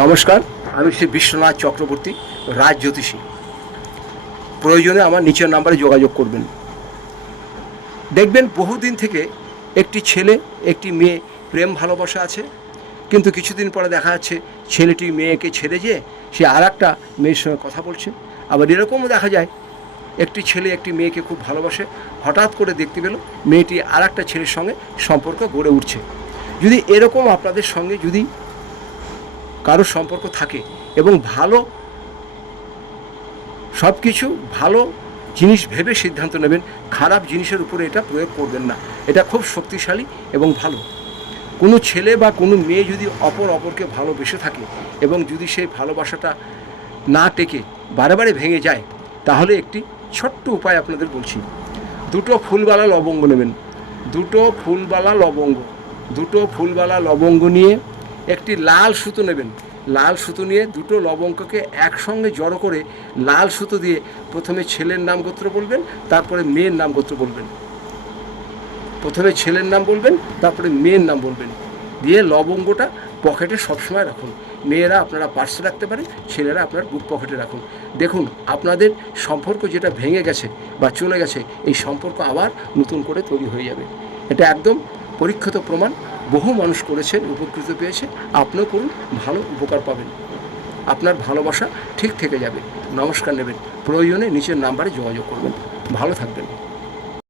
নমস্কার, আমি শ্রী বিশ্বনাথ চক্রবর্তী, রাজ জ্যোতিষী। প্রয়োজনে আমার নিচের নাম্বারে যোগাযোগ করবেন। দেখবেন বহুদিন থেকে একটি ছেলে একটি মেয়ে প্রেম ভালোবাসা আছে, কিন্তু কিছুদিন পরে দেখা যাচ্ছে ছেলেটি মেয়েকে ছেড়ে যেয়ে সে আর একটা মেয়ের সঙ্গে কথা বলছে। আবার এরকমও দেখা যায় একটি ছেলে একটি মেয়েকে খুব ভালোবাসে, হঠাৎ করে দেখতে পেল মেয়েটি আর একটা ছেলের সঙ্গে সম্পর্ক গড়ে উঠছে। যদি এরকম আপনাদের সঙ্গে যদি কারোর সম্পর্ক থাকে এবং ভালো সব কিছু ভালো জিনিস ভেবে সিদ্ধান্ত নেবেন, খারাপ জিনিসের উপরে এটা প্রয়োগ করবেন না। এটা খুব শক্তিশালী এবং ভালো। কোনো ছেলে বা কোনো মেয়ে যদি অপরকে ভালোবেসে থাকে এবং যদি সেই ভালোবাসাটা না টেকে বারে বারে ভেঙে যায়, তাহলে একটি ছোট্ট উপায় আপনাদের বলছি। দুটো ফুলবালা লবঙ্গ নেবেন, দুটো ফুলবালা লবঙ্গ নিয়ে একটি লাল সুতো নেবেন। লাল সুতো নিয়ে দুটো লবঙ্গকে একসঙ্গে জড়ো করে লাল সুতো দিয়ে প্রথমে ছেলের নাম গোত্র বলবেন, তারপরে মেয়ের নাম গোত্র বলবেন। প্রথমে ছেলের নাম বলবেন, তারপরে মেয়ের নাম বলবেন, দিয়ে লবঙ্গটা পকেটে সবসময় রাখুন। মেয়েরা আপনারা পার্সে রাখতে পারেন, ছেলেরা আপনার বুক পকেটে রাখুন। দেখুন আপনাদের সম্পর্ক যেটা ভেঙে গেছে বা চলে গেছে, এই সম্পর্ক আবার নতুন করে তৈরি হয়ে যাবে। এটা একদম পরীক্ষিত প্রমাণ, বহু মানুষ করেছেন, উপকৃত পেয়েছে। আপনিও করুন, ভালো উপকার পাবেন, আপনার ভালোবাসা ঠিক থেকে যাবে। নমস্কার নেবেন, প্রয়োজনে নিচের নাম্বারে যোগাযোগ করবেন। ভালো থাকবেন।